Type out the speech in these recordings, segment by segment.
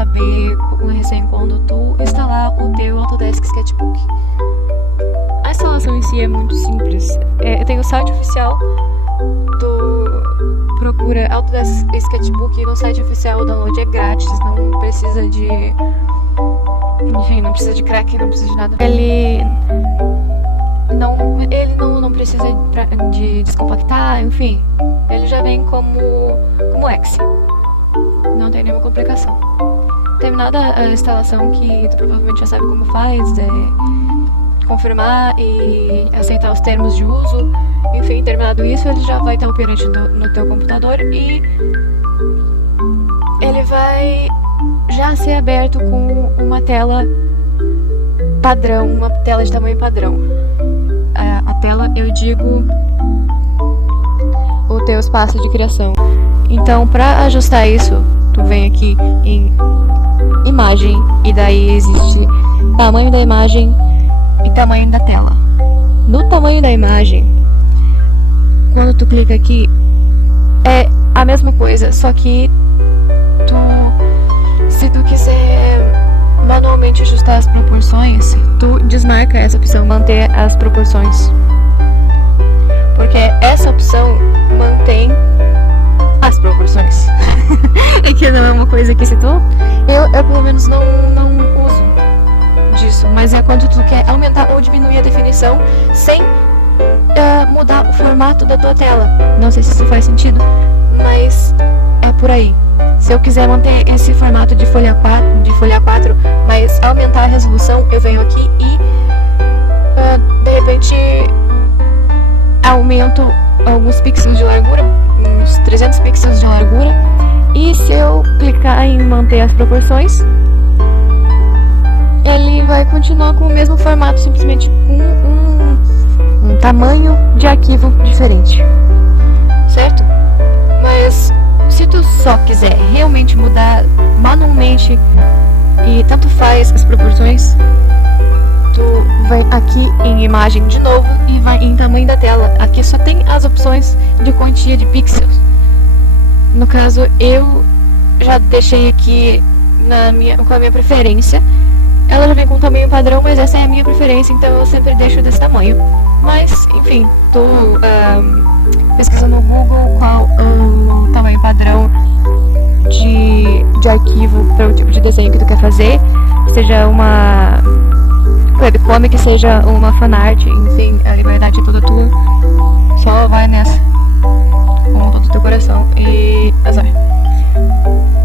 saber recém quando tu instalar o teu Autodesk Sketchbook. A instalação em si é muito simples. Tem o site oficial do... Procura Autodesk Sketchbook no site oficial, o download é grátis, não precisa de... Enfim, não precisa de crack, não precisa de nada. Ele não precisa de descompactar, enfim. Ele já vem como exe. Não tem nenhuma complicação. Terminada a instalação, que tu provavelmente já sabe como faz, confirmar e aceitar os termos de uso. Enfim, terminado isso, ele já vai estar operante no teu computador e ele vai já ser aberto com uma tela padrão, uma tela de tamanho padrão. A tela, eu digo, o teu espaço de criação. Então, para ajustar isso, tu vem aqui em imagem e daí existe tamanho da imagem e tamanho da tela. No tamanho da imagem, quando tu clica aqui, é a mesma coisa, só que se tu quiser manualmente ajustar as proporções, tu desmarca essa opção, manter as proporções. Porque essa opção mantém as proporções. É que não é uma coisa que se tu... Eu pelo menos não uso disso, mas é quando tu quer aumentar ou diminuir a definição sem mudar o formato da tua tela. Não sei se isso faz sentido, mas é por aí. Se eu quiser manter esse formato de folha 4, mas aumentar a resolução, eu venho aqui e de repente aumento alguns pixels de largura, uns 300 pixels de largura, e se eu clicar em manter as proporções, ele vai continuar com o mesmo formato, simplesmente com um tamanho de arquivo diferente, certo? Mas se tu só quiser realmente mudar manualmente e tanto faz as proporções, tu vai aqui em imagem de novo e vai em tamanho da tela. Aqui só tem as opções de quantia de pixels. No caso, eu já deixei aqui com a minha preferência. Ela já vem com tamanho padrão, mas essa é a minha preferência, então eu sempre deixo desse tamanho. Mas, enfim, tô pesquisando no Google qual o tamanho padrão de arquivo para o tipo de desenho que tu quer fazer, seja uma webcomic, seja uma fanart, enfim, a liberdade é toda tua, só vai nessa, com todo o teu coração e azar.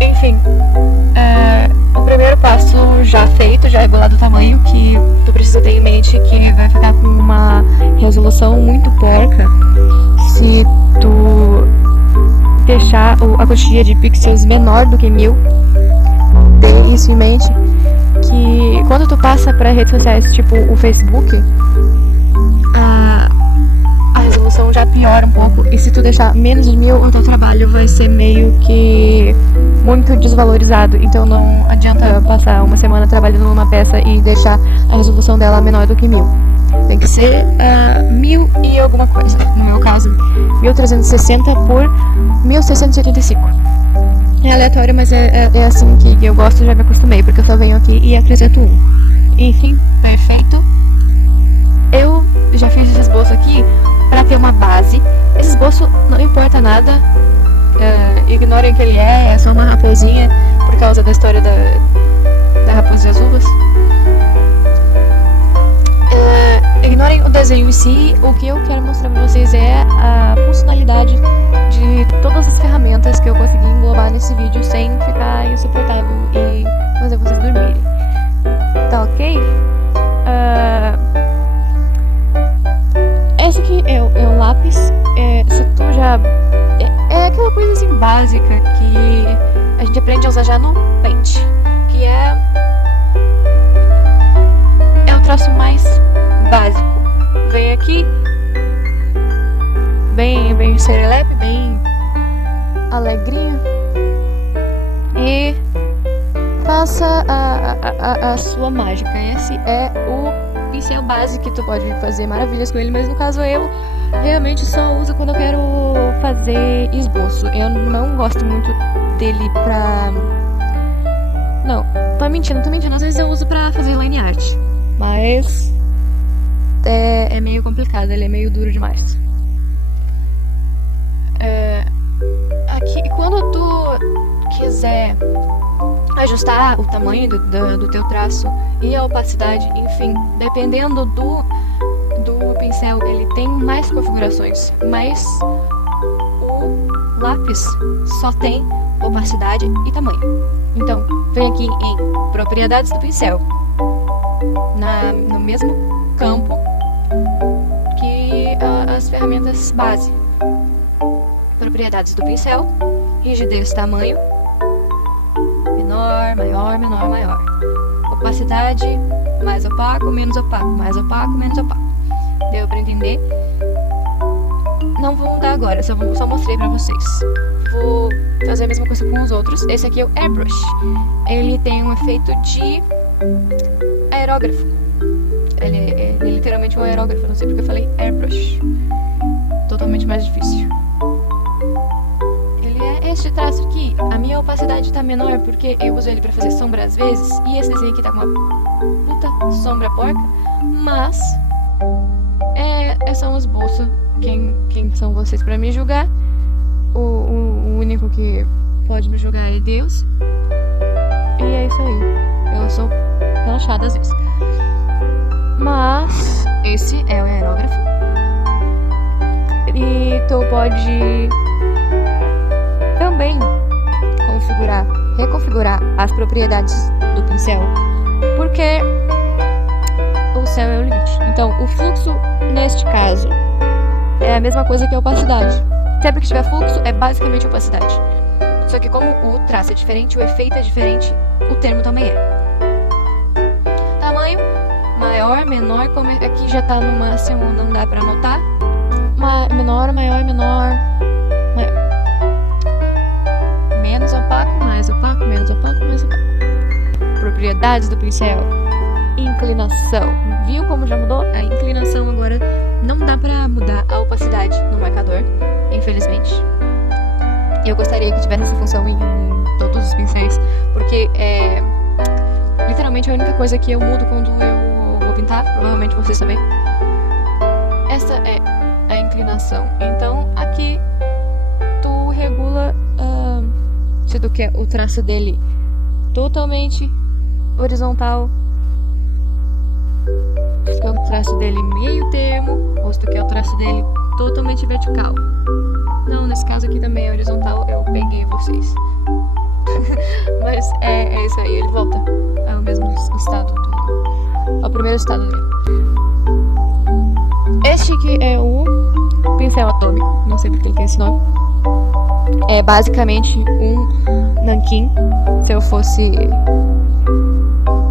Enfim, o primeiro passo já feito, já regulado o tamanho, que tu precisa ter em mente que vai ficar com uma resolução muito porca se tu deixar a quantia de pixels menor do que 1000. Ter isso em mente, que quando tu passa para redes sociais tipo o Facebook, a resolução já piora um pouco, e se tu deixar menos de 1000, o teu trabalho vai ser meio que muito desvalorizado. Então não adianta passar uma semana trabalhando numa peça e deixar a resolução dela menor do que 1000. Tem que ser 1000 e alguma coisa. No meu caso, 1360 por 1685. É aleatório, mas é assim que eu gosto, já me acostumei, porque eu só venho aqui e acrescento um. Enfim, perfeito. Eu já fiz esse esboço aqui para ter uma base. Esse esboço não importa nada, ignorem que ele é só uma raposinha por causa da história da raposa e as uvas. Ignorem o desenho em si. O que eu quero mostrar pra vocês é a funcionalidade de todas as ferramentas que eu consegui englobar nesse vídeo sem ficar insuportável e fazer vocês dormirem. Tá ok? Esse aqui é o lápis. Se tu já... É aquela coisa assim básica que a gente aprende a usar já no Paint, que é o traço mais básico. Vem aqui, bem serelepe, bem alegrinho, e faça a sua mágica. Esse é o pincel base que tu pode fazer maravilhas com ele, mas no caso eu realmente só uso quando eu quero fazer esboço. Eu não gosto muito dele Não, tô mentindo. Às vezes eu uso pra fazer line art. Mas é meio complicado, ele é meio duro demais. Aqui, quando tu quiser ajustar o tamanho do teu traço e a opacidade, enfim, dependendo do pincel, ele tem mais configurações, mas o lápis só tem opacidade e tamanho. Então, vem aqui em propriedades do pincel, no mesmo campo que as ferramentas base. Propriedades do pincel, rigidez, tamanho, menor, maior, menor, maior. Opacidade, mais opaco, menos opaco, mais opaco, menos opaco. Deu pra entender? Não vou mudar agora, só mostrei pra vocês. Vou fazer a mesma coisa com os outros. Esse aqui é o Airbrush. Ele tem um efeito de aerógrafo. Ele é literalmente um aerógrafo, não sei porque eu falei Airbrush. Totalmente mais difícil. Este traço aqui, a minha opacidade tá menor porque eu uso ele pra fazer sombra às vezes, e esse desenho aqui tá com uma puta sombra porca, mas é só um esboço. Quem são vocês pra me julgar? O único que pode me julgar é Deus. E é isso aí. Eu sou relaxada às vezes. Mas esse é o aerógrafo. E tu pode também reconfigurar as propriedades do pincel, porque o céu é o limite. Então, o fluxo, neste caso, é a mesma coisa que a opacidade. Sempre que tiver fluxo, é basicamente opacidade. Só que como o traço é diferente, o efeito é diferente, o termo também é. Tamanho, maior, menor, como aqui já tá no máximo, não dá pra anotar. Menor, maior, menor, maior. Menos opaco, mais opaco, menos opaco, mais opaco. Propriedades do pincel. Inclinação. Viu como já mudou? A inclinação agora não dá pra mudar a opacidade no marcador, infelizmente. Eu gostaria que tivesse essa função em todos os pincéis, porque é literalmente a única coisa que eu mudo quando eu vou pintar, provavelmente vocês também. Essa é a inclinação. Então aqui tu regula se tu quer o traço dele totalmente horizontal, se tu quer o traço dele meio termo, ou se tu quer o traço dele totalmente vertical. Não, nesse caso aqui também é horizontal, eu peguei vocês. Mas é isso aí, ele volta ao mesmo estado, ao primeiro estado dele. Este aqui é o pincel atômico, não sei porque ele tem esse nome. É basicamente um nanquim. Se eu fosse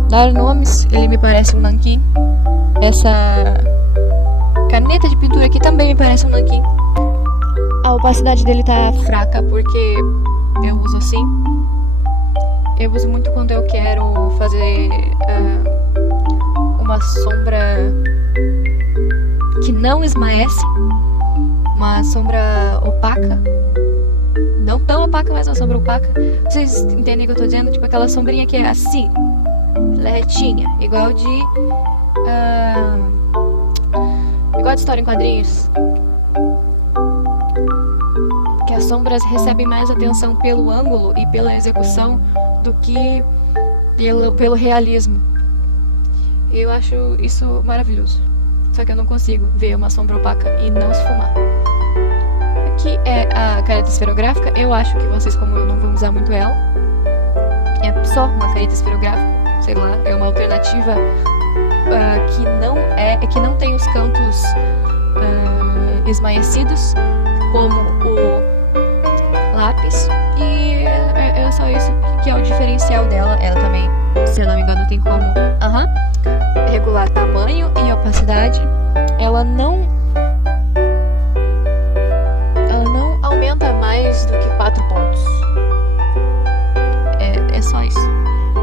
dar nomes, ele me parece um nanquim. Essa caneta de pintura aqui também me parece um nanquim. A opacidade dele tá fraca porque eu uso assim. Eu uso muito quando eu quero fazer uma sombra que não esmaece, uma sombra opaca. Não tão opaca, mas uma sombra opaca. Vocês entendem o que eu tô dizendo? Tipo aquela sombrinha que é assim, ela é retinha, igual de história em quadrinhos. Que as sombras recebem mais atenção pelo ângulo e pela execução do que pelo realismo. Eu acho isso maravilhoso. Só que eu não consigo ver uma sombra opaca e não se fumar. Aqui é a caneta esferográfica. Eu acho que vocês, como eu, não vão usar muito ela. É só uma caneta esferográfica. Sei lá, é uma alternativa que não tem os cantos esmaecidos como o lápis. E é só isso que é o diferencial dela. Ela também, se eu não me engano, tem como regular tamanho e opacidade. Ela não aumenta mais do que 4 pontos. É só isso.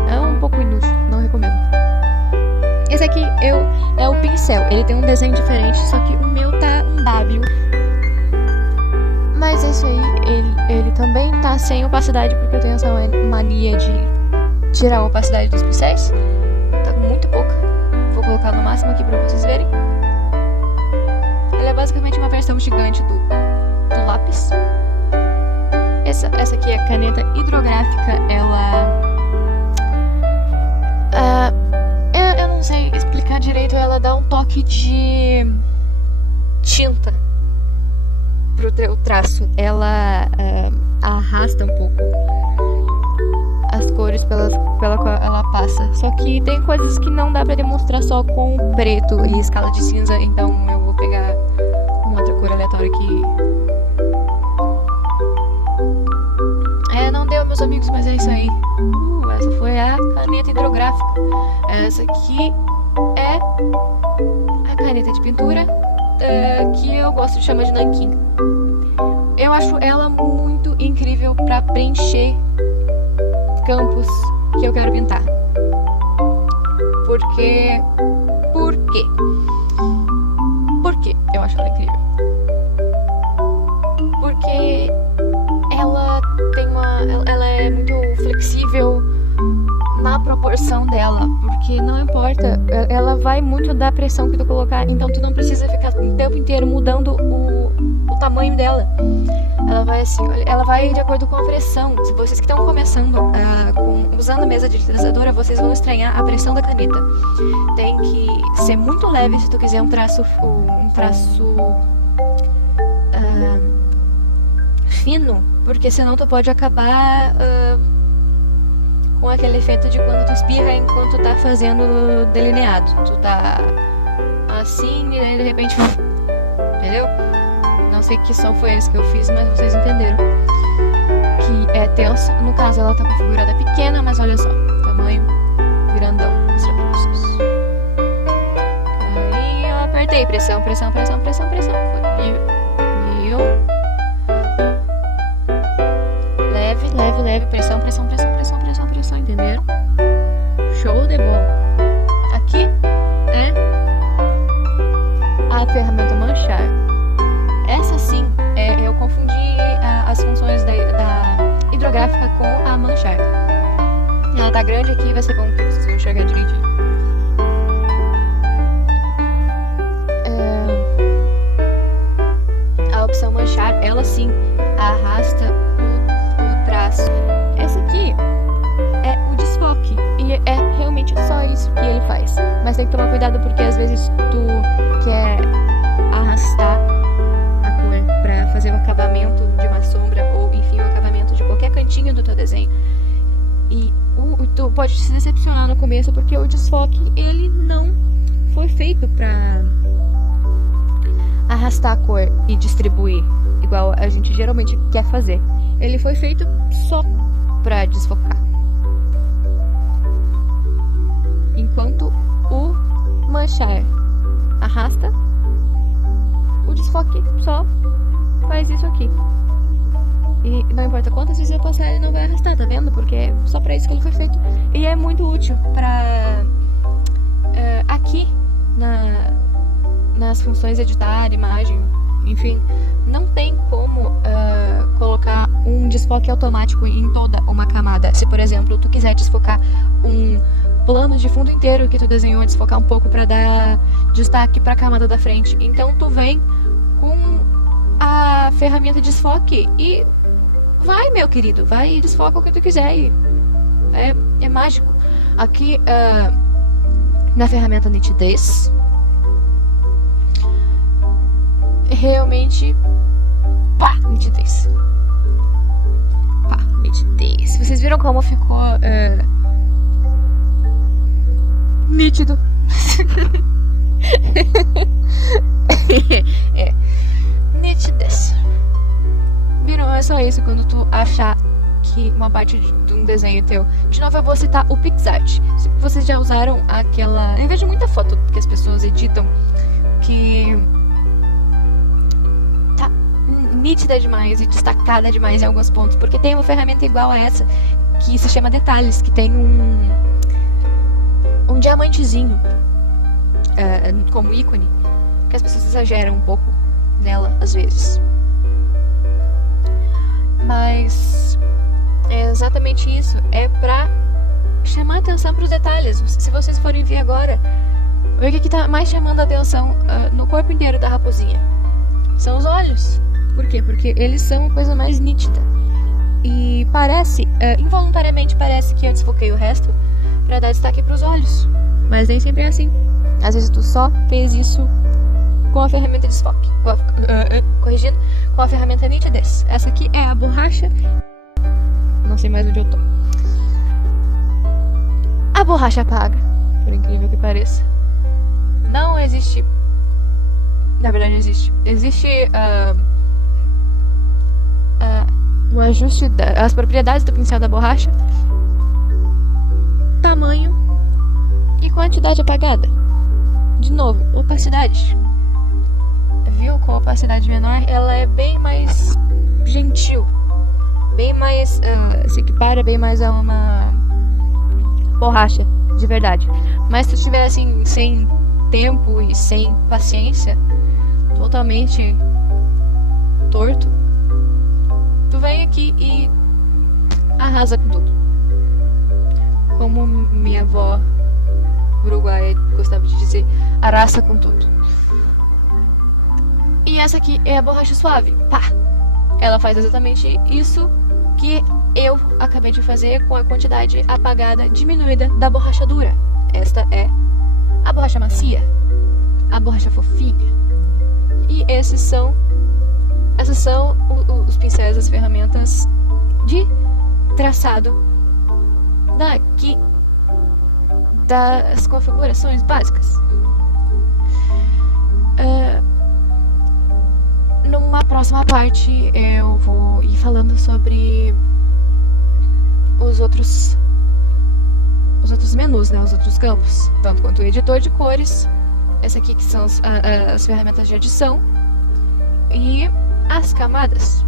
É um pouco inútil, não recomendo. Esse aqui é o pincel. Ele tem um desenho diferente, só que o meu tá um W. Mas esse aí, ele também tá sem opacidade, porque eu tenho essa mania de tirar a opacidade dos pincéis. Tá muito pouca. Vou colocar no máximo aqui pra vocês verem. Ela é basicamente uma versão gigante do lápis. Essa aqui é a caneta hidrográfica. Ela... eu não sei explicar direito. Ela dá um toque de tinta pro teu traço. Ela arrasta um pouco as cores pela qual ela passa. Só que tem coisas que não dá pra demonstrar só com preto e escala de cinza. Então eu vou pegar uma outra cor aleatória aqui. Não deu, meus amigos, mas é isso aí. Essa foi a caneta hidrográfica. Essa aqui é a caneta de pintura, que eu gosto de chamar de nanquim. Eu acho ela muito incrível para preencher campos que eu quero pintar. Por quê? Por que eu acho ela incrível? Porque ela é muito flexível na proporção dela, porque não importa, ela vai muito da pressão que tu colocar, então tu não precisa ficar o tempo inteiro mudando o tamanho dela. Ela vai assim, ela vai de acordo com a pressão. Se vocês que estão começando usando a mesa digitalizadora, vocês vão estranhar a pressão da caneta. Tem que ser muito leve se tu quiser um traço fino, porque senão tu pode acabar com aquele efeito de quando tu espirra enquanto tá fazendo delineado. Tu tá assim e aí de repente... Entendeu? Não sei que som foi esse que eu fiz, mas vocês entenderam. Que é tenso. No caso ela tá configurada pequena, mas olha só. Tamanho grandão. Mostrar pra vocês. Aí eu apertei. Pressão. Foi. Mil. Leve. Pressão. Entenderam? Show de bola. Aqui é a ferramenta manchar. Essa sim, eu confundi as funções da hidrográfica com a manchar. Ela tá grande aqui, vai ser bom que vocês vão enxergar direitinho. A opção manchar, ela sim arrasta o traço. Essa aqui é o desfoque e é realmente só isso que ele faz. Mas tem que tomar cuidado porque às vezes tu quer arrastar para fazer o acabamento de uma sombra ou enfim o acabamento de qualquer cantinho do teu desenho, e tu pode se decepcionar no começo porque o desfoque ele não foi feito para arrastar a cor e distribuir igual a gente geralmente quer fazer. Ele foi feito só para desfocar, enquanto o manchar arrasta, o desfoque só faz isso aqui. E não importa quantas vezes eu passar, ele não vai arrastar, tá vendo? Porque é só pra isso que ele foi feito. E é muito útil pra... aqui, nas funções editar, imagem, enfim, não tem como colocar um desfoque automático em toda uma camada. Se, por exemplo, tu quiser desfocar um plano de fundo inteiro que tu desenhou, desfocar um pouco pra dar destaque pra camada da frente, então tu vem com a ferramenta de desfoque e vai, meu querido, vai e desfoca o que tu quiser e é mágico. Aqui na ferramenta nitidez, realmente nitidez. Vocês viram como ficou nítido? Nitidez. Viram? É só isso. Quando tu achar que uma parte de um desenho teu... De novo eu vou citar o PixArt. Se vocês já usaram aquela... Eu vejo muita foto que as pessoas editam que tá nítida demais e destacada demais em alguns pontos, porque tem uma ferramenta igual a essa que se chama Detalhes, que tem um diamantezinho como ícone, que as pessoas exageram um pouco nela às vezes, mas é exatamente isso, é pra atenção para os detalhes. Se vocês forem ver agora, o que está mais chamando a atenção no corpo inteiro da raposinha são os olhos. Por quê? Porque eles são a coisa mais nítida. E parece, involuntariamente parece que eu desfoquei o resto para dar destaque para os olhos. Mas nem sempre é assim. Às vezes tu só fez isso com a ferramenta de desfoque. Corrigindo, com a ferramenta nitidez. Essa aqui é a borracha. Não sei mais onde eu tô. A borracha apaga, por incrível que pareça. Não existe. Na verdade, existe. Existe o ajuste das propriedades do pincel da borracha, tamanho e quantidade apagada. De novo, opacidade. Viu? Com opacidade menor, ela é bem mais gentil. Bem mais. Se equipara bem mais a uma borracha, de verdade. Mas se tu estiver assim, sem tempo e sem paciência, totalmente torto, tu vem aqui e arrasa com tudo. Como minha avó uruguaia gostava de dizer, arrasa com tudo. E essa aqui é a borracha suave. Pá! Ela faz exatamente isso que eu acabei de fazer com a quantidade apagada, diminuída da borracha dura. Esta é a borracha macia, a borracha fofinha. E essas são os pincéis, as ferramentas de traçado daqui das configurações básicas. Numa próxima parte eu vou ir falando sobre os outros menus, né, os outros campos, tanto quanto o editor de cores, essa aqui que são as ferramentas de edição e as camadas.